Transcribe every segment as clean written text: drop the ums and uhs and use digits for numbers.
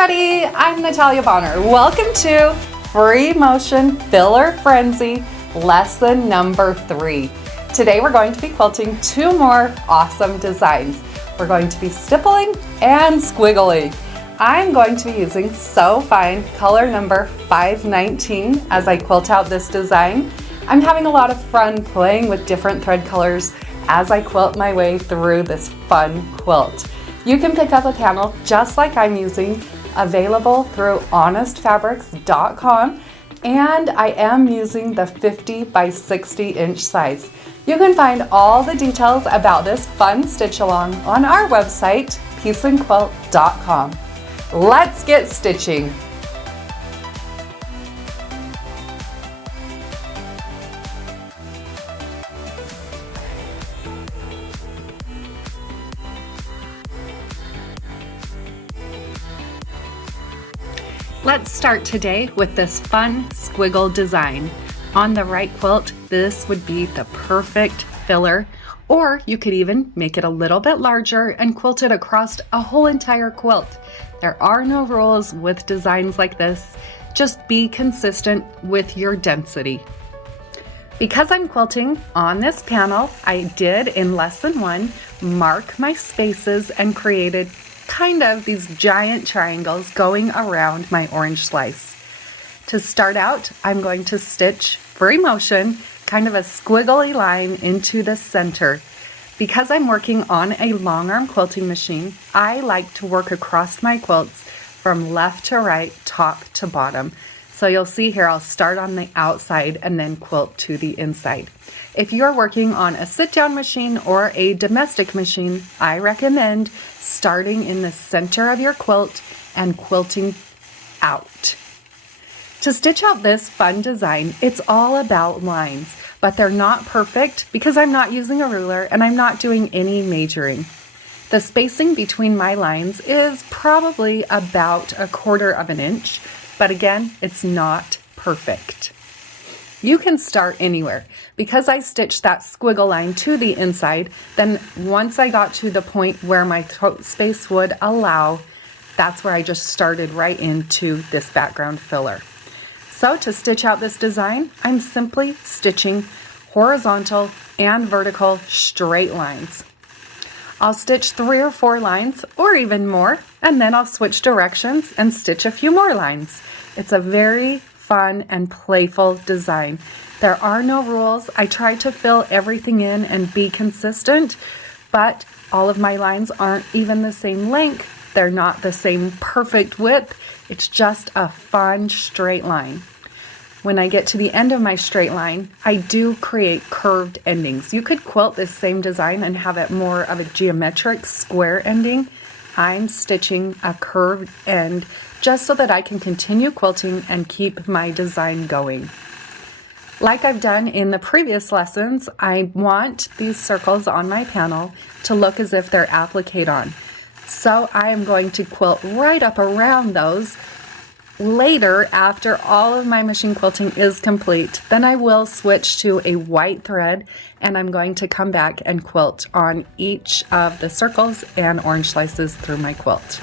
everybody, I'm Natalia Bonner. Welcome to Free Motion Filler Frenzy lesson number 3. Today we're going to be quilting 2 more awesome designs. We're going to be stippling and squiggling. I'm going to be using So Fine color number 519 as I quilt out this design. I'm having a lot of fun playing with different thread colors as I quilt my way through this fun quilt. You can pick up a panel just like I'm using, available through honestfabrics.com, and I am using the 50 by 60 inch size. You can find all the details about this fun stitch along on our website, peaceandquilt.com. Let's get stitching. Let's start today with this fun squiggle design. On the right quilt, this would be the perfect filler, or you could even make it a little bit larger and quilt it across a whole entire quilt. There are no rules with designs like this. Just be consistent with your density. Because I'm quilting on this panel, I did in lesson 1 mark my spaces and created kind of these giant triangles going around my orange slice. To start out, I'm going to stitch free motion, kind of a squiggly line into the center. Because I'm working on a long arm quilting machine, I like to work across my quilts from left to right, top to bottom. So you'll see here, I'll start on the outside and then quilt to the inside. If you're working on a sit-down machine or a domestic machine, I recommend starting in the center of your quilt and quilting out. To stitch out this fun design, it's all about lines, but they're not perfect because I'm not using a ruler and I'm not doing any measuring. The spacing between my lines is probably about 1/4 of an inch, but again, it's not perfect. You can start anywhere. Because I stitched that squiggle line to the inside, then once I got to the point where my throat space would allow, that's where I just started right into this background filler. So to stitch out this design, I'm simply stitching horizontal and vertical straight lines. I'll stitch 3 or 4 lines or even more, and then I'll switch directions and stitch a few more lines. It's a very fun and playful design. There are no rules. I try to fill everything in and be consistent, but all of my lines aren't even the same length. They're not the same perfect width. It's just a fun straight line. When I get to the end of my straight line, I do create curved endings. You could quilt this same design and have it more of a geometric square ending. I'm stitching a curved end just so that I can continue quilting and keep my design going. Like I've done in the previous lessons, I want these circles on my panel to look as if they're applique-on. So I am going to quilt right up around those. Later, after all of my machine quilting is complete, then I will switch to a white thread and I'm going to come back and quilt on each of the circles and orange slices through my quilt.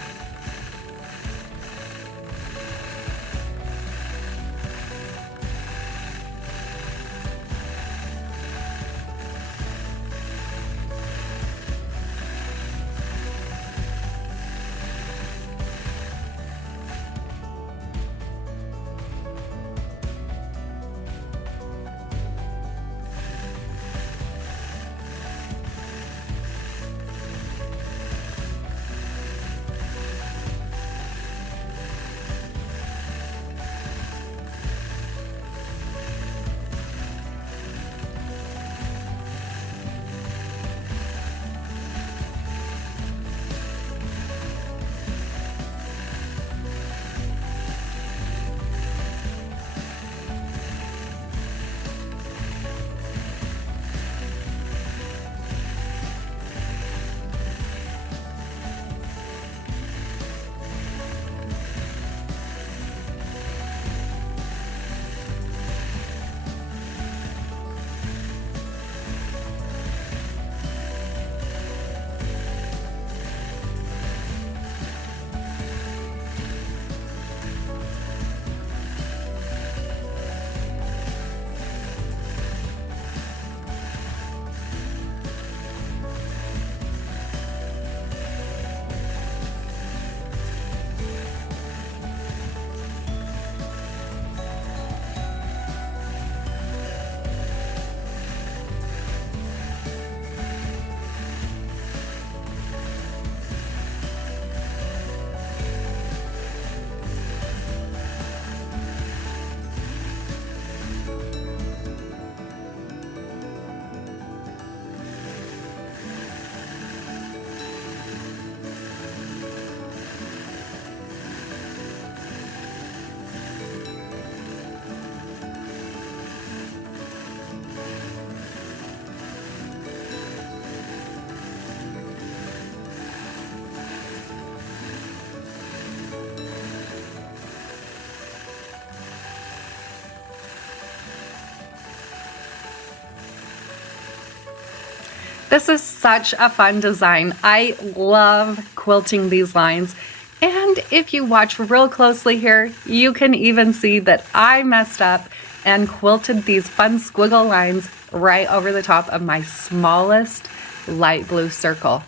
This is such a fun design. I love quilting these lines. And if you watch real closely here, you can even see that I messed up and quilted these fun squiggle lines right over the top of my smallest light blue circle.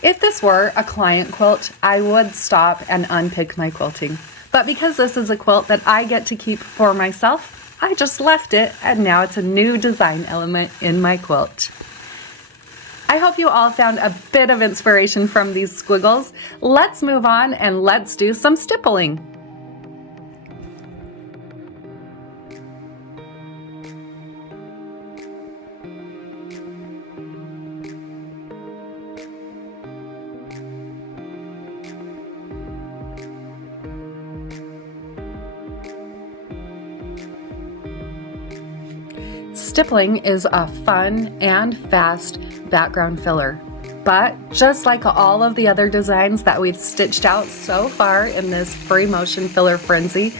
If this were a client quilt, I would stop and unpick my quilting. But because this is a quilt that I get to keep for myself, I just left it and now it's a new design element in my quilt. I hope you all found a bit of inspiration from these squiggles. Let's move on and let's do some stippling. Stippling is a fun and fast background filler, but just like all of the other designs that we've stitched out so far in this free motion filler frenzy,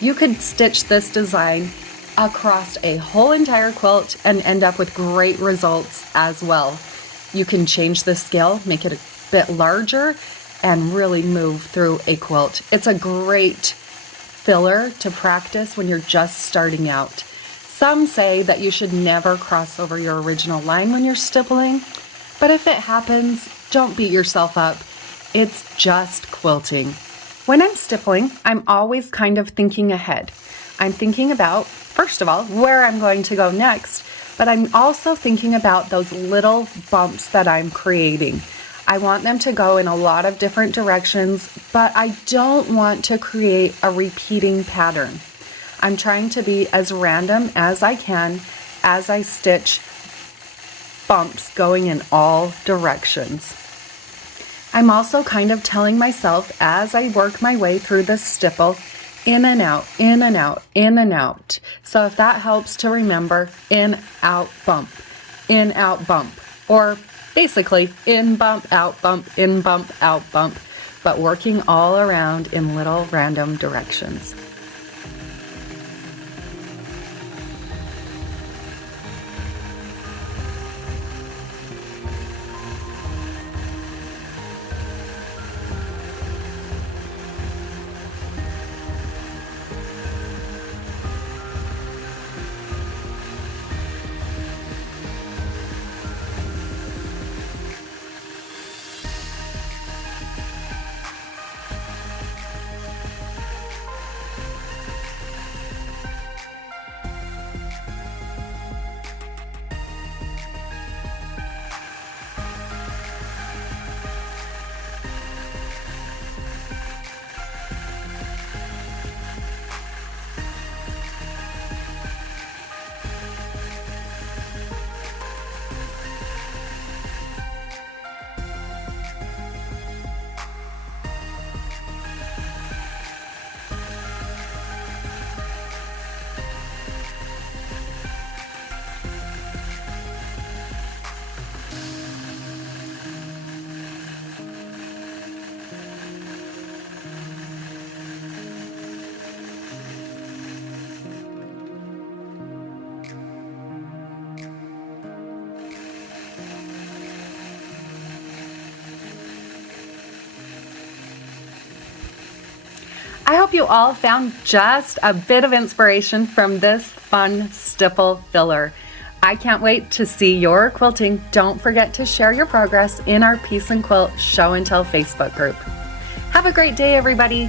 you could stitch this design across a whole entire quilt and end up with great results as well. You can change the scale, make it a bit larger, and really move through a quilt. It's a great filler to practice when you're just starting out. Some say that you should never cross over your original line when you're stippling, but if it happens, don't beat yourself up. It's just quilting. When I'm stippling, I'm always kind of thinking ahead. I'm thinking about, first of all, where I'm going to go next, but I'm also thinking about those little bumps that I'm creating. I want them to go in a lot of different directions, but I don't want to create a repeating pattern. I'm trying to be as random as I can as I stitch bumps going in all directions. I'm also kind of telling myself as I work my way through the stipple, in and out, in and out, in and out. So if that helps to remember, in, out, bump, or basically in, bump, out, bump, but working all around in little random directions. I hope you all found just a bit of inspiration from this fun stipple filler. I can't wait to see your quilting. Don't forget to share your progress in our Peace and Quilt Show and Tell Facebook group. Have a great day, everybody.